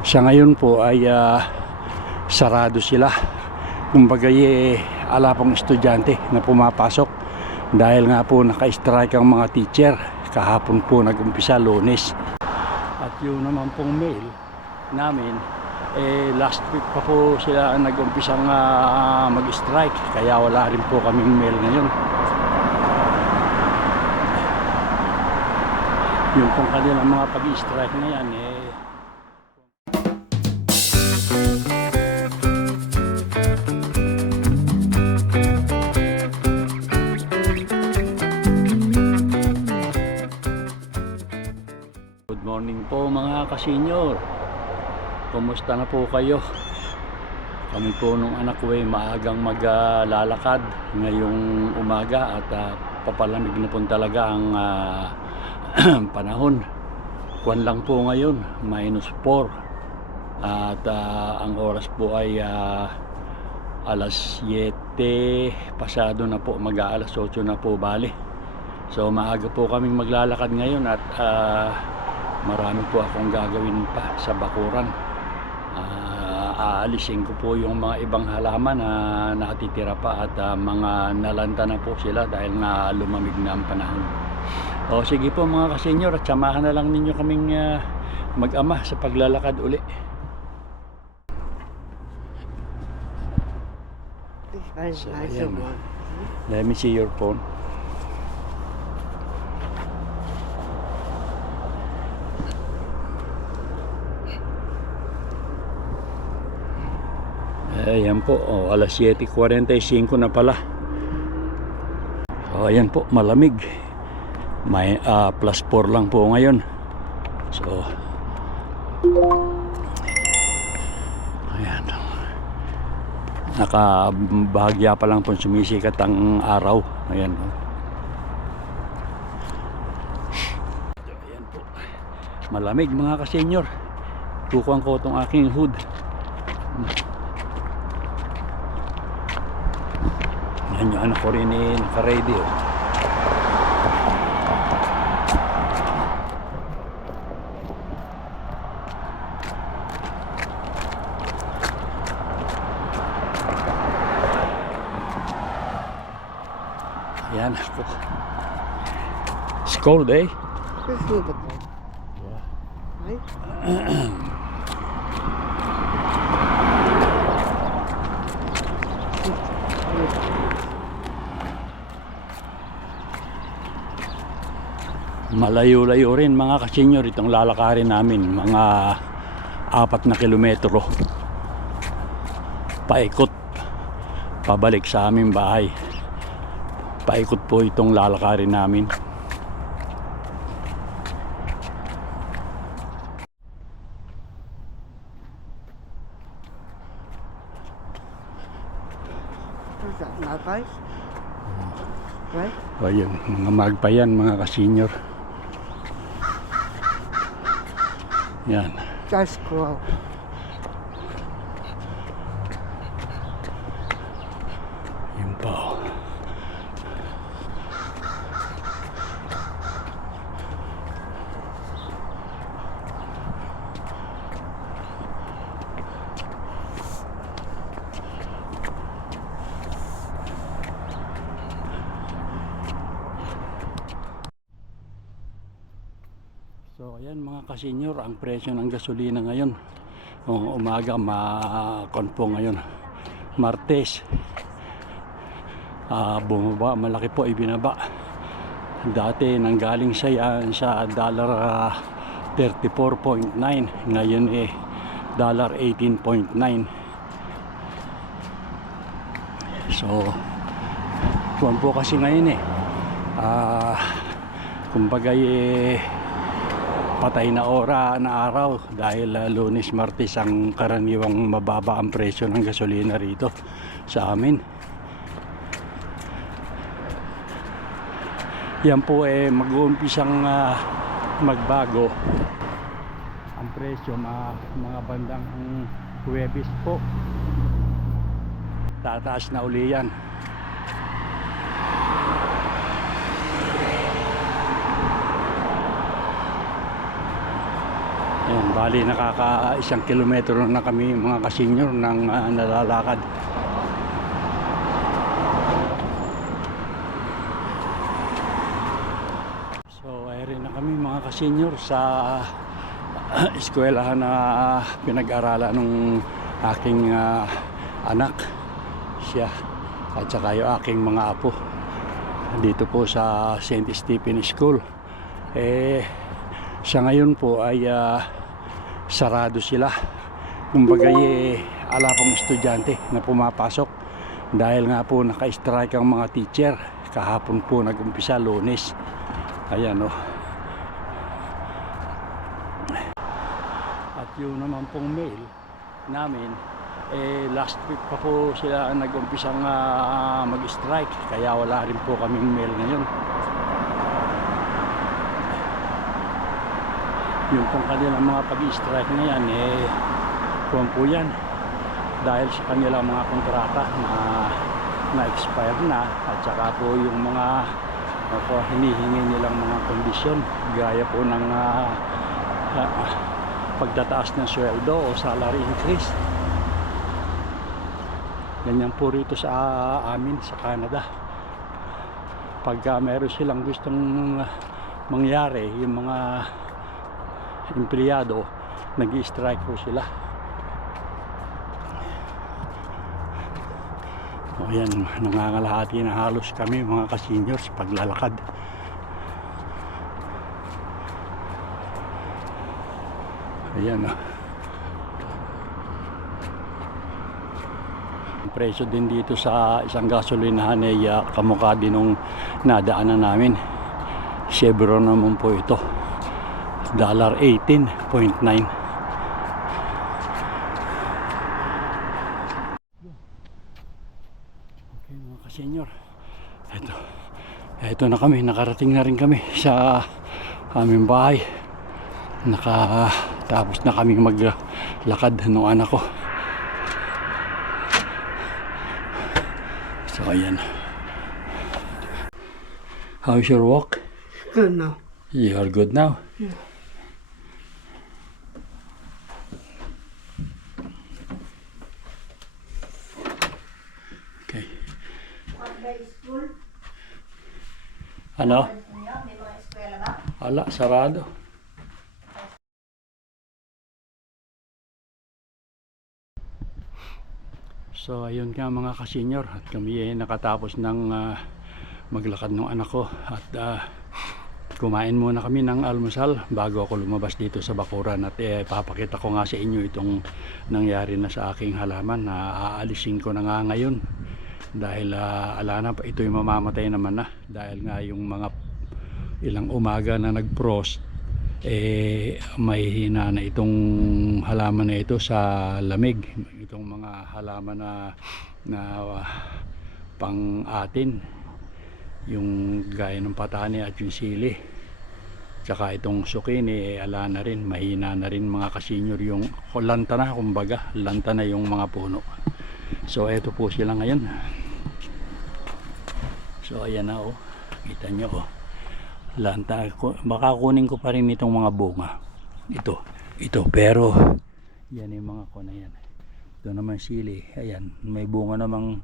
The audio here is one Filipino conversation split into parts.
Sa ngayon po ay sarado sila. Kumbaga ala pong estudyante na pumapasok dahil nga po naka-strike ang mga teacher. Kahapon po nag-umpisa, Lunes. At yun naman pong mail namin, last week pa po sila nag-umpisang mag-strike, kaya wala rin po kaming mail ngayon. Yung pong kanilang mga pag-strike na yan Good morning po mga kasenyor. Kumusta na po kayo? Kami po nung anak ko ay maagang maglalakad ngayong umaga at papalamig na po talaga ang panahon. Kuwan lang po ngayon, -4 at ang oras po ay alas 7 pasado na po, mag-aalas 8 na po bali. So maaga po kaming maglalakad ngayon at marami po akong gagawin pa sa bakuran. Aalisin ko po yung mga ibang halaman na nakatitira pa at mga nalanta na po sila dahil nga lumamig na ang panahon. O sige po mga kasenyor, at samahan na lang ninyo kaming mag-ama sa paglalakad uli. So, ayan. Let me see your phone. Ayan po, alas 7:45 na pala. So ayan po, malamig. May +4 lang po ngayon. So ayan, nakabahagya pa lang po, sumisikat ang araw. Ayan. So ayan po, malamig mga kasenyor. Tukuhan ko itong aking hood. Yan yung anak ko rin naka-ready Ayan ako. It's cold, eh? It's a little bit cold. Yeah. Right? Malayo-layo rin mga kasenyor itong lalakarin namin, mga 4 na kilometro paikot pabalik sa aming bahay. Paikot po itong lalakarin namin. What's that? Magpies? Right? O yun, mga magpayan mga kasenyor. Yan. Just grow. Yun pa o. So ayan mga kasenyor, ang presyo ng gasolina ngayon. Kung umaga, ma-confo ngayon, Martes, bumaba, malaki po ibinaba. Dati nanggaling sa $34.9, ngayon $18.9. So kuwan po kasi ngayon kumbaga patay na araw dahil Lunes, Martes ang karaniwang mababa ang presyo ng gasolina rito sa amin. Yan po mag-uumpisang magbago ang presyo mga bandang Huwebes po. Tataas na uli yan. Ayan, bali nakaka 1 kilometro na kami mga kasenyor ng nalalakad. So ay rin na kami mga kasenyor sa eskwelahan na pinag-aralan ng aking anak, siya at saka yung aking mga apo dito po sa St. Stephen School. Sa ngayon po ay sarado sila, kumbaga ala pong estudyante na pumapasok dahil nga po naka-strike ang mga teacher. Kahapon po nag-umpisa, Lunes. Ayan o. At yun naman pong mail namin, last week pa po sila nag-umpisang mag-strike, kaya wala rin po kaming mail ngayon. Yung pong kanilang mga pag-strike na yan, kung po yan dahil sa kanilang mga kontrata na expired na, at saka po yung mga hinihingi nilang mga kondisyon gaya po ng pagtataas ng sweldo o salary increase. Ganyan po rito sa amin sa Canada. Pagka meron silang gustong mangyari, yung mga empleyado, nag-i-strike po sila. O yan, nangangalahati na halos kami mga ka-seniors paglalakad. Ayan o. Ang presyo din dito sa isang gasolinahan ay kamukha din nung nadaanan namin. Chevron naman po ito, $18.9. Okay mga ka-senior, ito na kami, nakarating na rin kami sa aming bahay. Nakatapos na kami maglakad ng anak ko. So ayan. How's your walk? Good now. You are good now? Yeah. Okay. Ano? Wala, sarado. So ayun nga mga ka-senior, at kami nakatapos ng maglakad ng anak ko, at kumain muna kami ng almusal bago ako lumabas dito sa bakuran. At papakita ko nga sa inyo itong nangyari na sa aking halaman na aalisin ko na nga ngayon dahil ala na, ito'y mamamatay naman na dahil nga yung mga ilang umaga na nag-frost, may hina na itong halaman na ito sa lamig. Itong mga halaman na pang atin, yung gaya ng patani at yung sili, tsaka itong sukini, ala na rin, mahina na rin mga ka-senior, yung lanta na, kumbaga lanta na yung mga puno. So eto po sila ngayon. So ayan na oh, kita nyo oh, lanta. Baka kunin ko pa rin itong mga bunga ito, pero yan yung mga ko na yan. Ito naman sili, ayan, may bunga namang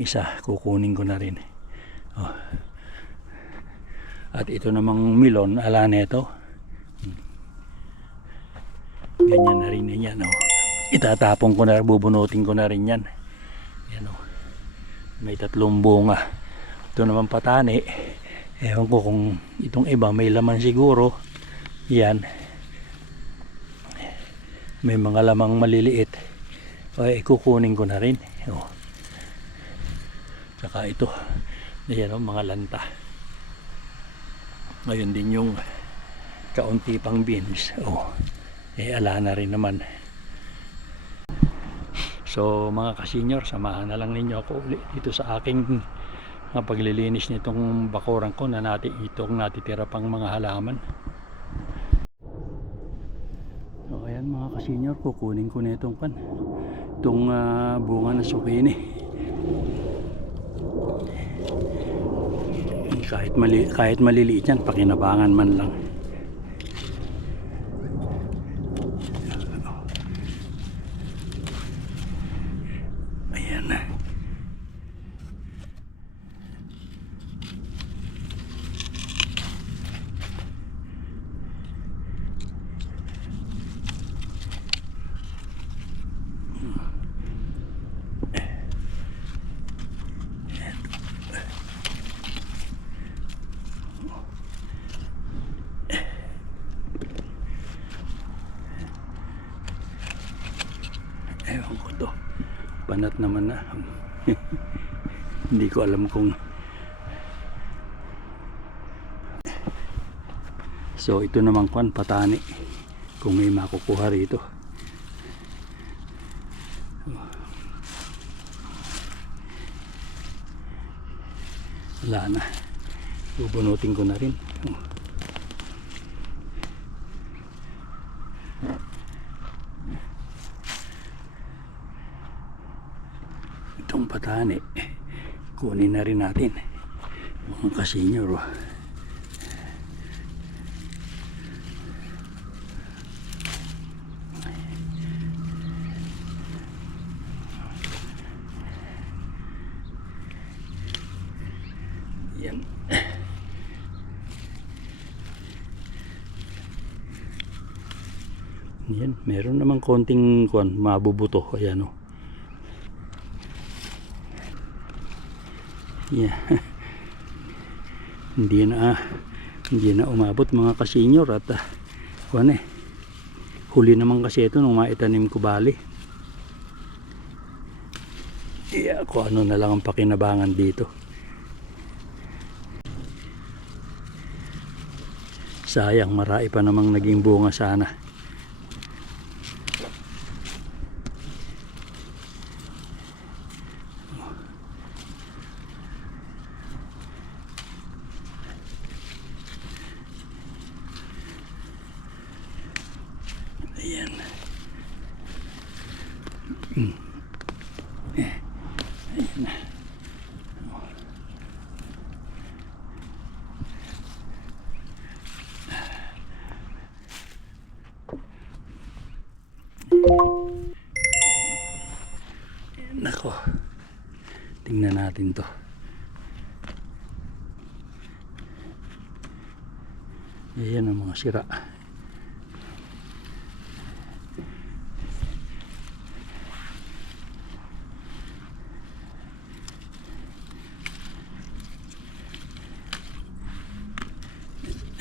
isa, kukunin ko na rin oh. At ito namang melon, ala neto, ganyan na rin yan oh. Itatapon ko na, bubunutin ko na rin yan. Yan oh, may 3 bunga. Ito naman patani, ewan ko kung itong iba may laman siguro. Yan, may mga lamang maliliit, kukunin ko na rin oh. Saka ito, ayan oh, mga lanta. Ngayon din yung kaunti pang beans oh, ala na rin naman. So mga ka-senior, samahan na lang ninyo ako ulit dito sa aking paglilinis nitong bakuran ko na itong natitira pang mga halaman. So ayan mga ka-senior, kukunin ko na itong bunga na sukini. Kahit maliliit yan, pakinabangan man lang. Ewan ko to. Banat naman na. Hindi ko alam kung. So ito naman kwan, patani. Kung may makukuha rito. Wala na. Bubunutin ko na rin. Itong patani, kunin na rin natin. Mga kasenyor. Yan. Yan, meron namang konting kuan, mabubuto. Ayan o. Yeah. hindi na umabot mga kasenyor at kuan huli naman kasi ito nung maitanim ko bali. Yeah, kung ano na lang ang pakinabangan dito. Sayang, marami pa namang naging bunga sana. Ayan. Ayan. Nako, tingnan natin to. Ayan ang mga sira.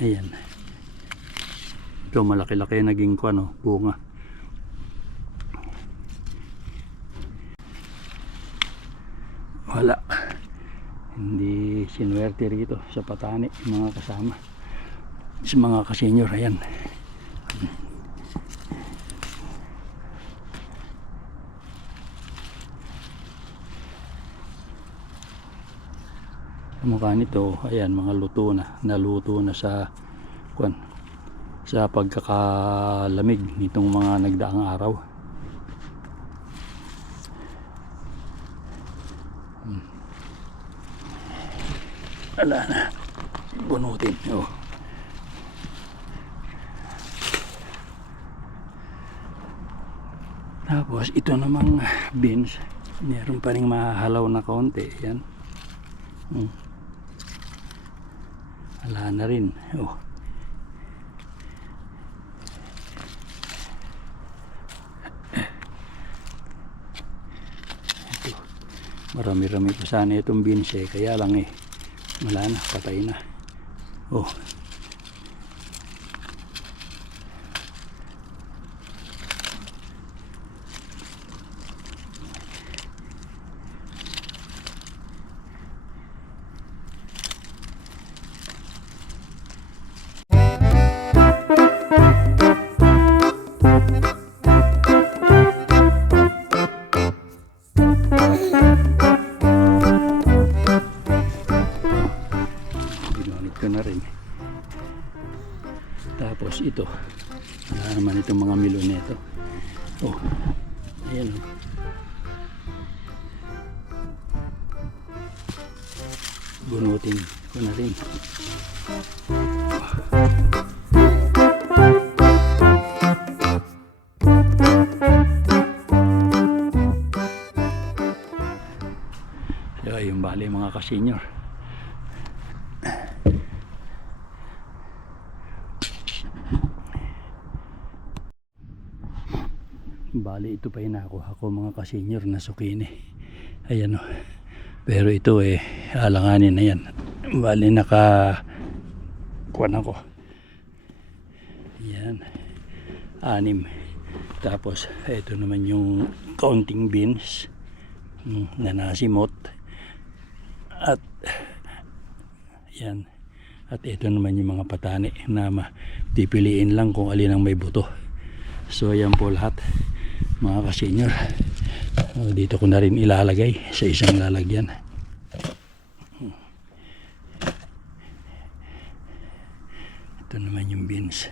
Ayan. Ito malaki-laki naging kuano, bunga. Wala, hindi sinuwerte rito sa patani mga kasama, sa mga kasenyor. Ayan, mukha nito, ayan, mga luto na, naluto na sa kuan, sa pagkakalamig nitong mga nagdaang araw. Wala na, bunutin. Tapos ito namang beans, meron pa ring mahalaw na konti. Yan. Wala na rin. Ito, marami-rami pa sana itong beans kaya lang wala na, patay na. Ginamit ko na rin. Tapos ito, wala naman itong mga milon nito. Ayan o. Bunutin ko na rin. So, yung bali mga kasenyor. Bali ito pa yung nakuha ko mga kasenyor na sukini. Ayan o. Pero ito alanganin na yan. Bali kuwan ako. Ayan. 6. Tapos ito naman yung counting beans na nasimot. At yan. At ito naman yung mga patani na pipiliin lang kung alin ang may buto. So yan po lahat mga ka-senior. Dito ko na rin ilalagay sa isang lalagyan. Ito naman yung beans.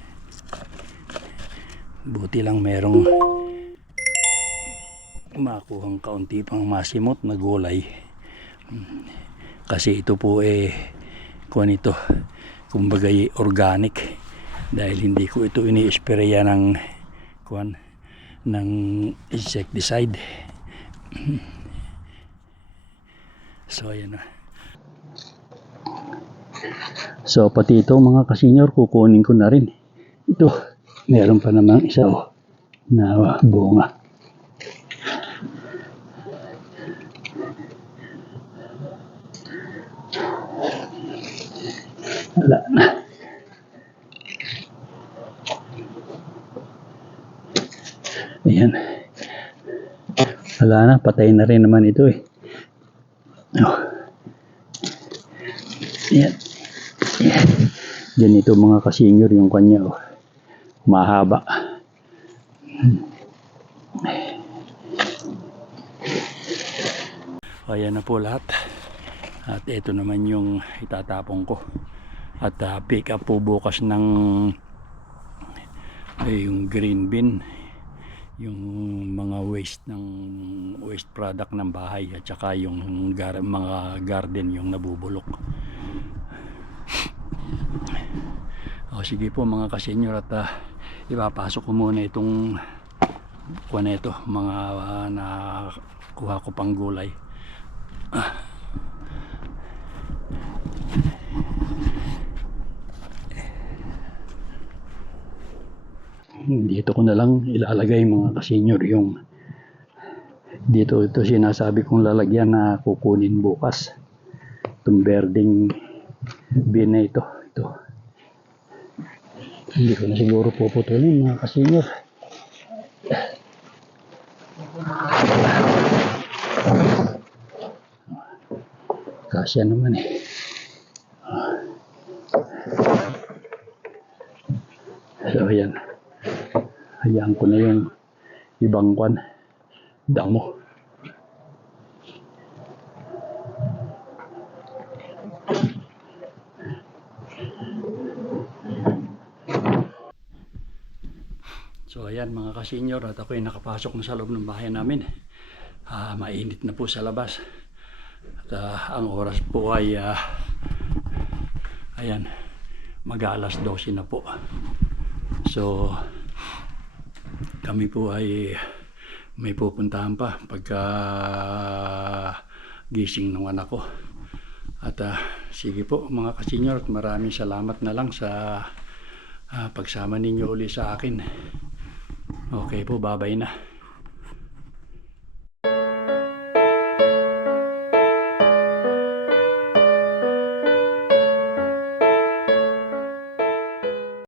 Buti lang merong makuhang kaunti pang masimot na gulay. Kasi ito po kuwan ito, kumbaga organic, dahil hindi ko ito ini-sprayan ng kuwan ng insecticide. So ayan na. So pati ito mga ka-senior, kukunin ko na rin. Ito, meron pa namang isa na bunga. Wala na. Ayan. Wala na, patay na rin naman ito eh. Oh. Ayan. Ayan. Ganito mga ka-senior yung kanya oh. Mahaba. Ayan na po lahat. At ito naman yung itatapon ko. At pick up po bukas ng yung green bin, yung mga waste product ng bahay, at saka yung mga garden yung nabubulok. Sige po mga ka-senior, at ipapasok ko muna itong mga nakuha ko pang gulay. Dito ko na lang ilalagay mga ka-senior yung dito ito sinasabi kong lalagyan na kukunin bukas, itong berdeng bin na ito. Hindi ko na siguro puputulin mga ka-senior. Kasya naman eh. So ayan, hayaan ko na yung ibang damo. So ayan mga ka-senior, at ako ay nakapasok na sa loob ng bahay namin. Mainit na po sa labas. At ang oras po ay ayan, mag-alas 12 na po. So kami po ay may pupuntahan pa pagka gising ng anak ko. At sige po mga ka-senior, maraming salamat na lang sa pagsama ninyo uli sa akin. Okay po, bye-bye na.